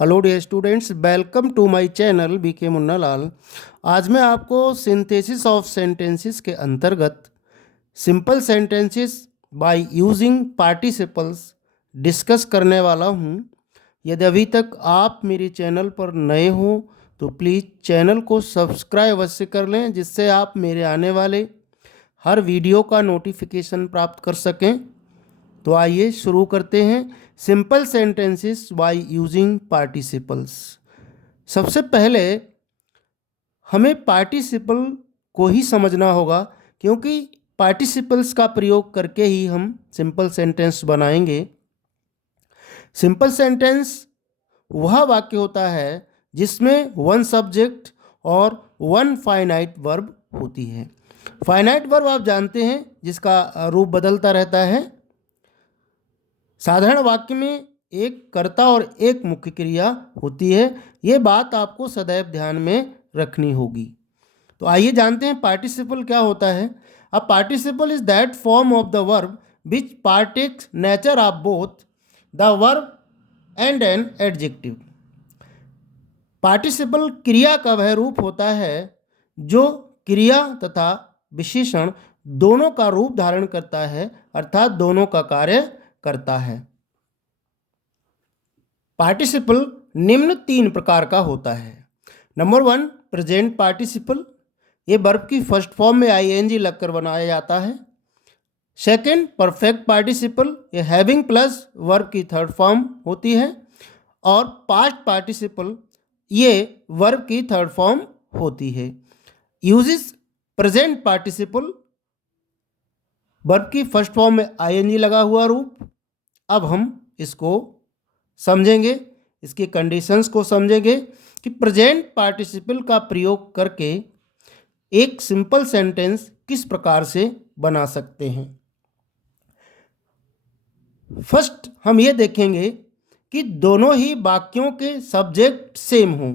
Hello dear students, welcome to my channel BK Munna Lal. आज मैं आपको सिंथेसिस ऑफ सेंटेंसेस के अंतर्गत simple sentences by using participles discuss करने वाला हूं। यदि अभी तक आप मेरे चैनल पर नए हों तो प्लीज़ चैनल को सब्सक्राइब अवश्य कर लें, जिससे आप मेरे आने वाले हर वीडियो का नोटिफिकेशन प्राप्त कर सकें। तो आइए शुरू करते हैं simple sentences by using participles. सबसे पहले हमें पार्टिसिपल को ही समझना होगा, क्योंकि पार्टिसिपल्स का प्रयोग करके ही हम सिंपल सेंटेंस बनाएंगे। सिंपल सेंटेंस वह वाक्य होता है जिसमें वन सब्जेक्ट और वन फाइनाइट वर्ब होती है। फाइनाइट वर्ब आप जानते हैं, जिसका रूप बदलता रहता है। साधारण वाक्य में एक कर्ता और एक मुख्य क्रिया होती है। ये बात आपको सदैव ध्यान में रखनी होगी। तो आइए जानते हैं पार्टिसिपल क्या होता है। A participle is that form of the verb which partakes nature of both the verb and an adjective. Participle क्रिया का वह रूप होता है जो क्रिया तथा विशेषण दोनों का रूप धारण करता है, अर्थात दोनों का कार्य करता है। पार्टिसिपल निम्न 3 प्रकार का होता है। Number 1, present participle. ये वर्ब की फर्स्ट फॉर्म में आईएनजी लगकर बनाया जाता है। Second, perfect participle. ये हैविंग प्लस वर्ब की थर्ड फॉर्म होती है। और पास्ट पार्टिसिपल, ये वर्ब की थर्ड फॉर्म होती है। यूजेस प्रेजेंट पार्टिसिपल, वर्ब की फर्स्ट फॉर्म में आईएनजी लगा हुआ रूप। अब हम इसको समझेंगे, इसकी कंडीशंस को समझेंगे कि प्रेजेंट पार्टिसिपल का प्रयोग करके एक सिंपल सेंटेंस किस प्रकार से बना सकते हैं। फर्स्ट हम ये देखेंगे कि दोनों ही वाक्यों के सब्जेक्ट सेम हों।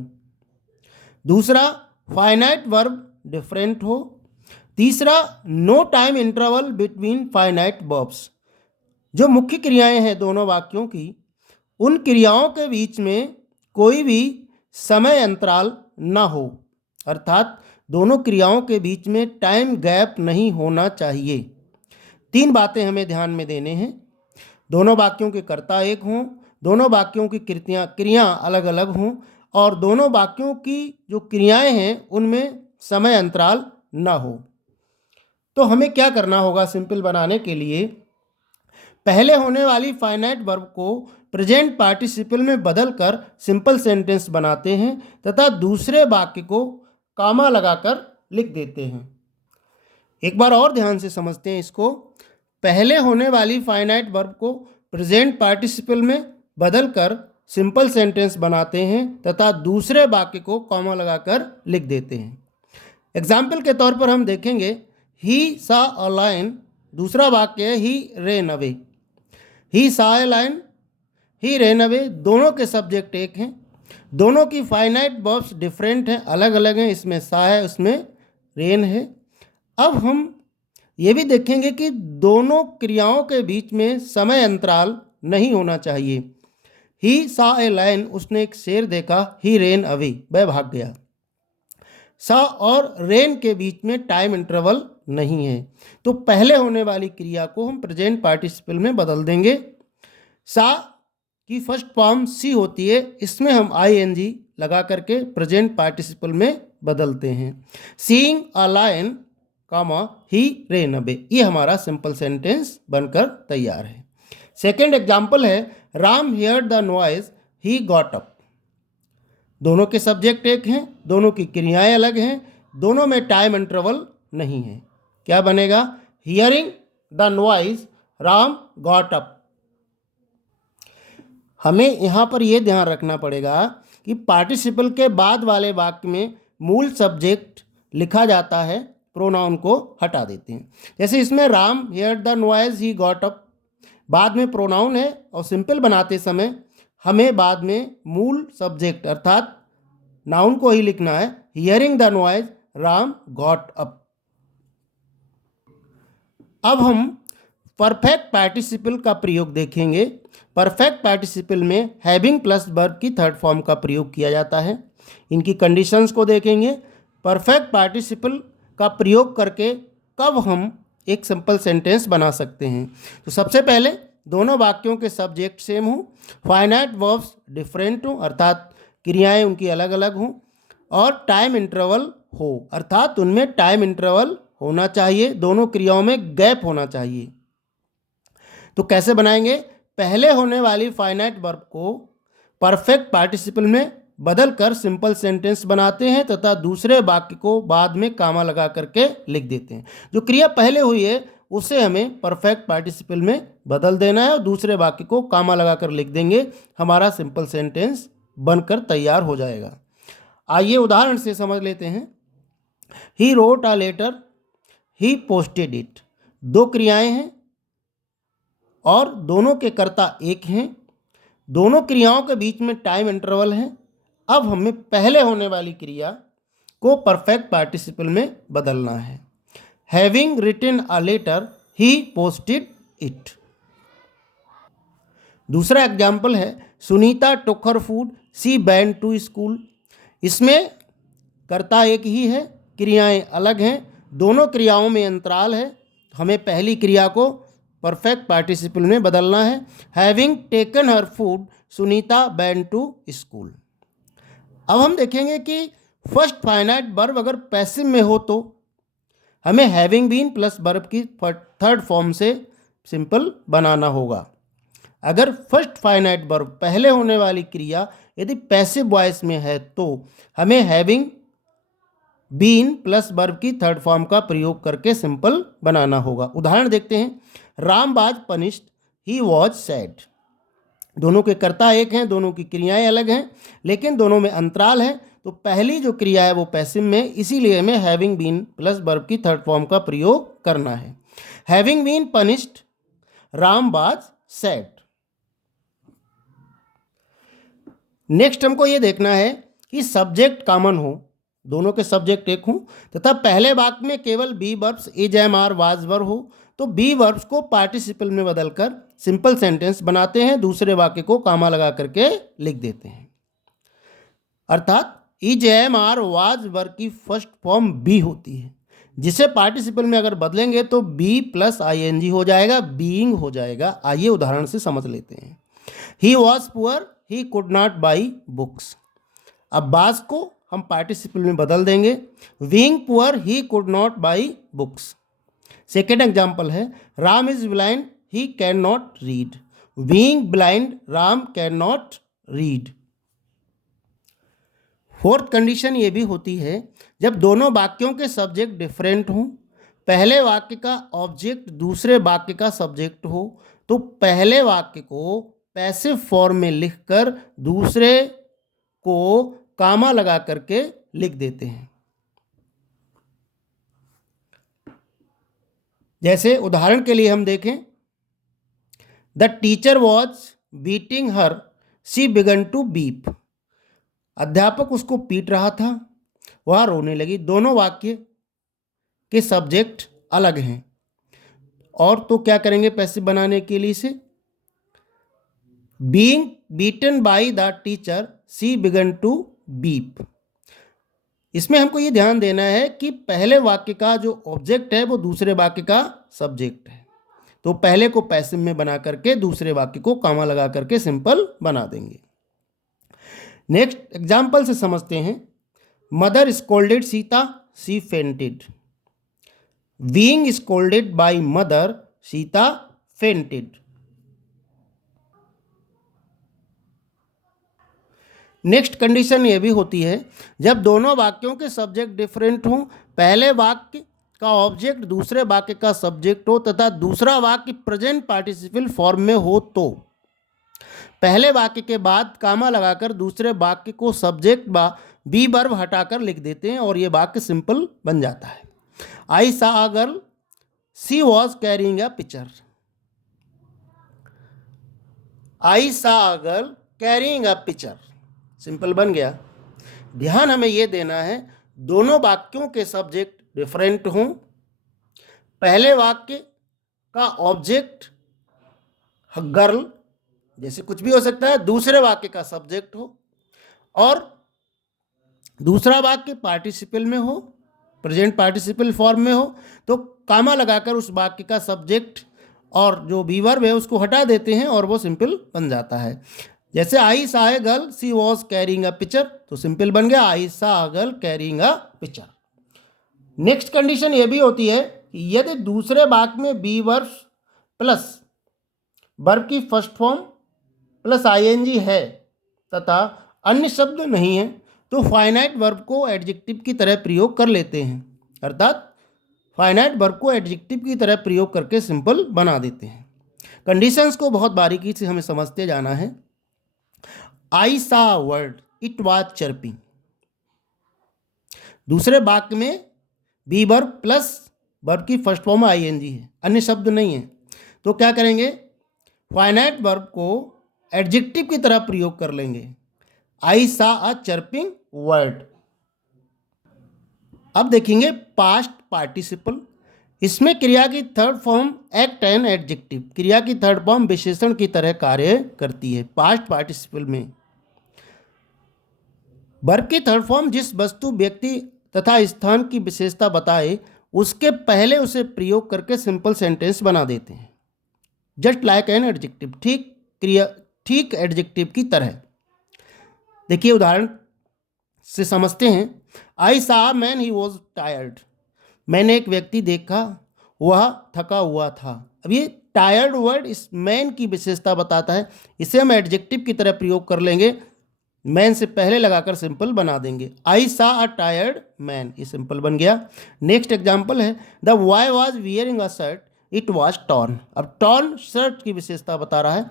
दूसरा, फाइनाइट वर्ब डिफरेंट हो। तीसरा, no time interval between finite verbs. जो मुख्य क्रियाएं हैं दोनों वाक्यों की, उन क्रियाओं के बीच में कोई भी समय अंतराल ना हो, अर्थात दोनों क्रियाओं के बीच में टाइम गैप नहीं होना चाहिए। 3 बातें हमें ध्यान में देने हैं। दोनों वाक्यों के कर्ता एक हों, दोनों वाक्यों की क्रियाएं अलग अलग हों, और दोनों वाक्यों की जो क्रियाएं हैं उनमें समय अंतराल ना हो। तो हमें क्या करना होगा सिंपल बनाने के लिए? पहले होने वाली फाइनाइट वर्ब को प्रेजेंट पार्टिसिपल में बदलकर सिंपल सेंटेंस बनाते हैं तथा दूसरे वाक्य को कामा लगाकर लिख देते हैं। एक बार और ध्यान से समझते हैं इसको। पहले होने वाली फाइनाइट वर्ब को प्रेजेंट पार्टिसिपल में बदलकर सिंपल सेंटेंस बनाते हैं तथा दूसरे वाक्य को कॉमा लगाकर लिख देते हैं। एग्जाम्पल के तौर पर हम देखेंगे, ही सा अ लायन, दूसरा वाक्य है ही ran away. He saw a lion, he ran away, दोनों के सब्जेक्ट एक हैं। दोनों की फाइनाइट वर्ब्स डिफरेंट हैं, अलग अलग हैं। इसमें सा है, उसमें रेन है। अब हम ये भी देखेंगे कि दोनों क्रियाओं के बीच में समय अंतराल नहीं होना चाहिए। ही सा ए लायन, उसने एक शेर देखा। ही रेन अवे, वह भाग गया। सा और रेन के बीच में टाइम इंटरवल नहीं है, तो पहले होने वाली क्रिया को हम प्रेजेंट पार्टिसिपल में बदल देंगे। सा की फर्स्ट फॉर्म सी होती है, इसमें हम आईएनजी लगा करके प्रेजेंट पार्टिसिपल में बदलते हैं। Seeing a lion comma he ran away, ये हमारा सिंपल सेंटेंस बनकर तैयार है। सेकेंड एग्जाम्पल है, Ram heard the noise he got up. दोनों के सब्जेक्ट एक हैं, दोनों की क्रियाएं अलग हैं, दोनों में टाइम इंटरवल नहीं है। क्या बनेगा? Hearing the noise Ram got up. हमें यहाँ पर यह ध्यान रखना पड़ेगा कि पार्टिसिपल के बाद वाले वाक्य में मूल सब्जेक्ट लिखा जाता है, प्रोनाउन को हटा देते हैं। जैसे इसमें Ram heard the noise he got up, बाद में प्रोनाउन है और सिंपल बनाते समय हमें बाद में मूल सब्जेक्ट अर्थात नाउन को ही लिखना है। Hearing the noise Ram got up. अब हम परफेक्ट पार्टिसिपल का प्रयोग देखेंगे। परफेक्ट पार्टिसिपल में हैविंग प्लस वर्ब की थर्ड फॉर्म का प्रयोग किया जाता है। इनकी कंडीशंस को देखेंगे। परफेक्ट पार्टिसिपल का प्रयोग करके कब हम एक सिंपल सेंटेंस बना सकते हैं। तो सबसे पहले दोनों वाक्यों के सब्जेक्ट सेम हों, फाइनाइट वर्ब्स डिफरेंट हों अर्थात क्रियाएं उनकी अलग अलग हों, और टाइम इंटरवल हो अर्थात उनमें टाइम इंटरवल होना चाहिए, दोनों क्रियाओं में गैप होना चाहिए। तो कैसे बनाएंगे? पहले होने वाली फाइनाइट वर्ब को परफेक्ट पार्टिसिपल में बदल कर सिंपल सेंटेंस बनाते हैं तथा दूसरे वाक्य को बाद में कामा लगा करके लिख देते हैं। जो क्रिया पहले हुई है उसे हमें परफेक्ट पार्टिसिपल में बदल देना है और दूसरे वाक्य को कामा लगा कर लिख देंगे, हमारा सिंपल सेंटेंस बनकर तैयार हो जाएगा। आइए उदाहरण से समझ लेते हैं। He wrote a letter, he posted it. दो क्रियाएं हैं और दोनों के कर्ता एक हैं, दोनों क्रियाओं के बीच में टाइम इंटरवल है। अब हमें पहले होने वाली क्रिया को परफेक्ट पार्टिसिपल में बदलना है। Having written a letter, he posted it. दूसरा एग्जाम्पल है Sunita took her food, she went to school. इसमें कर्ता एक ही है, क्रियाएं अलग हैं, दोनों क्रियाओं में अंतराल है। हमें पहली क्रिया को परफेक्ट पार्टिसिपल में बदलना है। Having taken her food, Sunita went to school. अब हम देखेंगे कि फर्स्ट फाइनाइट वर्ब अगर पैसिव में हो तो हमें हैविंग बीन प्लस वर्ब की थर्ड फॉर्म से सिंपल बनाना होगा। अगर फर्स्ट फाइनाइट वर्ब पहले होने वाली क्रिया यदि पैसिव वॉइस में है तो हमें हैविंग बीन प्लस वर्ब की थर्ड फॉर्म का प्रयोग करके सिंपल बनाना होगा। उदाहरण देखते हैं। Ram was punished, he was sad. दोनों के कर्ता एक हैं, दोनों की क्रियाएं अलग हैं, लेकिन दोनों में अंतराल है। तो पहली जो क्रिया है वो पैसिव में, इसीलिए हमें हैविंग बीन प्लस वर्ब की थर्ड फॉर्म का प्रयोग करना है। Having been punished, Ram was sad. Next हमको ये देखना है कि सब्जेक्ट कॉमन हो, दोनों के सब्जेक्ट एक हों तथा पहले वाक्य में केवल be verbs is, am, are, was, were हो तो बी वर्ब्स को पार्टिसिपल में बदलकर सिंपल सेंटेंस बनाते हैं, दूसरे वाक्य को कामा लगा करके लिख देते हैं। अर्थात इज, एम, आर, वाज, वर की फर्स्ट फॉर्म बी होती है, जिसे पार्टिसिपल में अगर बदलेंगे तो बी प्लस ING हो जाएगा, बीइंग हो जाएगा। आइए उदाहरण से समझ लेते हैं। He was poor, he could not buy books. अब वाज को हम पार्टिसिपल में बदल देंगे। Being poor, he could not buy books. Second example है Ram is blind, he can not read. Being blind, Ram can not read. Fourth condition ये भी होती है जब दोनों वाक्यों के सब्जेक्ट डिफरेंट हों, पहले वाक्य का ऑब्जेक्ट दूसरे वाक्य का सब्जेक्ट हो तो पहले वाक्य को पैसिव फॉर्म में लिखकर दूसरे को कामा लगा करके लिख देते हैं। जैसे उदाहरण के लिए हम देखें, the teacher was beating her, she began to weep. अध्यापक उसको पीट रहा था, वह रोने लगी। दोनों वाक्य के सब्जेक्ट अलग हैं और तो क्या करेंगे पैसिव बनाने के लिए इसे, being beaten by the teacher, she began to weep. इसमें हमको ये ध्यान देना है कि पहले वाक्य का जो ऑब्जेक्ट है वो दूसरे वाक्य का सब्जेक्ट है, तो पहले को पैसिव में बना करके दूसरे वाक्य को कामा लगा करके सिंपल बना देंगे। नेक्स्ट एग्जाम्पल से समझते हैं। Mother scolded Sita, she fainted. Being scolded by mother, Sita fainted. Next condition ये भी होती है जब दोनों वाक्यों के सब्जेक्ट डिफरेंट हों, पहले वाक्य का ऑब्जेक्ट दूसरे वाक्य का सब्जेक्ट हो तथा दूसरा वाक्य प्रेजेंट पार्टिसिपल फॉर्म में हो तो पहले वाक्य के बाद कामा लगाकर दूसरे वाक्य को सब्जेक्ट बी वर्ब हटाकर लिख देते हैं और ये वाक्य सिंपल बन जाता है। I saw a girl, she was carrying a picture. I saw a girl carrying a picture, simple बन गया। ध्यान हमें यह देना है दोनों वाक्यों के सब्जेक्ट डिफरेंट हों, पहले वाक्य का ऑब्जेक्ट गर्ल, जैसे कुछ भी हो सकता है, दूसरे वाक्य का सब्जेक्ट हो, और दूसरा वाक्य पार्टिसिपल में हो, प्रेजेंट पार्टिसिपल फॉर्म में हो, तो कामा लगाकर उस वाक्य का सब्जेक्ट और जो बी वर्ब है उसको हटा देते हैं और वो सिंपल बन जाता है। जैसे I saw a girl she was carrying a picture, तो सिंपल बन गया I saw a girl carrying a picture. Next condition ये भी होती है कि यदि दूसरे वाक्य में बी वर्ब प्लस वर्ब की फर्स्ट फॉर्म प्लस आईएनजी है तथा अन्य शब्द नहीं है, तो फाइनाइट वर्ब को एडजेक्टिव की तरह प्रयोग कर लेते हैं, अर्थात फाइनाइट वर्ब को एडजेक्टिव की तरह प्रयोग करके सिंपल बना देते हैं। कंडीशंस को बहुत बारीकी से हमें समझते जाना है। आई सा वर्ड इट वाज चर्पिंग, दूसरे वाक्य में बी वर्ब प्लस वर्ब की फर्स्ट फॉर्म आईएनजी है, अन्य शब्द नहीं है, तो क्या करेंगे, फाइनाइट वर्ब को एडजेक्टिव की तरह प्रयोग कर लेंगे, आई सा अ चर्पिंग वर्ड। अब देखेंगे पास्ट पार्टिसिपल। इसमें क्रिया की third form act and adjective, क्रिया की थर्ड फॉर्म विशेषण की तरह कार्य करती है। पास्ट पार्टिसिपल में वर्ब की थर्ड फॉर्म जिस वस्तु, व्यक्ति तथा स्थान की विशेषता बताए उसके पहले उसे प्रयोग करके सिंपल सेंटेंस बना देते हैं, जस्ट लाइक एन एडजेक्टिव, ठीक एडजेक्टिव की तरह। देखिए उदाहरण से समझते हैं। आई सा मैन ही वॉज टायर्ड, मैंने एक व्यक्ति देखा वह थका हुआ था। अब ये टायर्ड वर्ड इस मैन की विशेषता बताता है, इसे हम एडजेक्टिव की तरह प्रयोग कर लेंगे, मैन से पहले लगाकर सिंपल बना देंगे, आई सा अ टायर्ड मैन, ये सिंपल बन गया। नेक्स्ट एग्जाम्पल है the boy was wearing a shirt it was torn. अब टॉर्न शर्ट की विशेषता बता रहा है,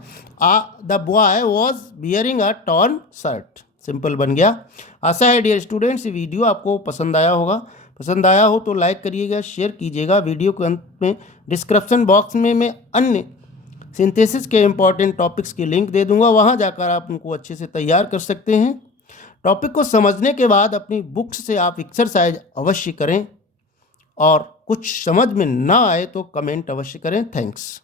the boy was wearing a torn shirt, simple बन गया। आशा है डियर स्टूडेंट्स ये वीडियो आपको पसंद आया होगा, पसंद आया हो तो लाइक करिएगा, शेयर कीजिएगा। वीडियो के अंत में डिस्क्रिप्शन बॉक्स में मैं अन्य सिंथेसिस के इंपॉर्टेंट टॉपिक्स की लिंक दे दूंगा, वहां जाकर आप उनको अच्छे से तैयार कर सकते हैं। टॉपिक को समझने के बाद अपनी बुक्स से आप एक्सरसाइज अवश्य करें, और कुछ समझ में ना आए तो कमेंट अवश्य करें। थैंक्स।